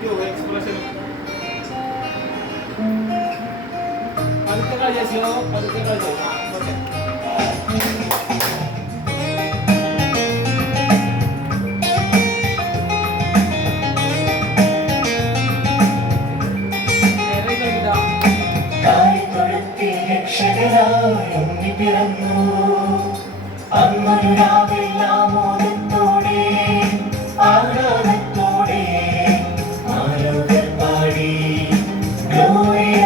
ലൈറ്റോ എക്സ്പ്രഷനും പതുക്കെ കളിച്ചോ പതുക്കെ കളിച്ചോ ഓക്കെ അന്നൊരു രാവെല്ലാം മോദത്തോടെ ആഹ്ലാദത്തോടെ ആലോകർ പാടി ഗ്ലോറിയ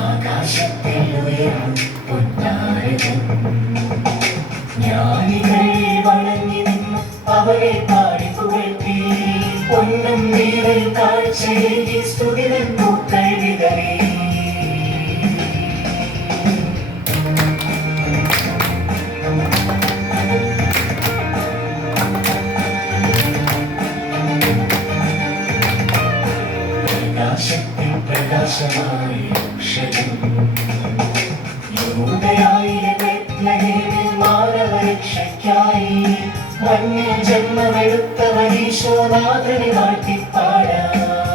ആകാശത്തിൽ ഉയരും പൊന്നാരകൻ ജ്ഞാനികൾ വണങ്ങി നിന്നു അവരെ പാടി പുകഴ്ത്തി പൊന്നും നീരൽ കാഴ്ചയിൽ സ്തുതിതൻ പൂക്കൾ വിതറി പ്രകാശത്തിൽ പ്രകാശമായി അക്ഷരം യൂദയായിലെ ബെത്ലഹേമിൽ മാനവരക്ഷയ്ക്കായി മണ്ണിൽ ജന്മമെടുത്തവൻ ഈശോനാഥനെ വാഴ്ത്തിപ്പാടാം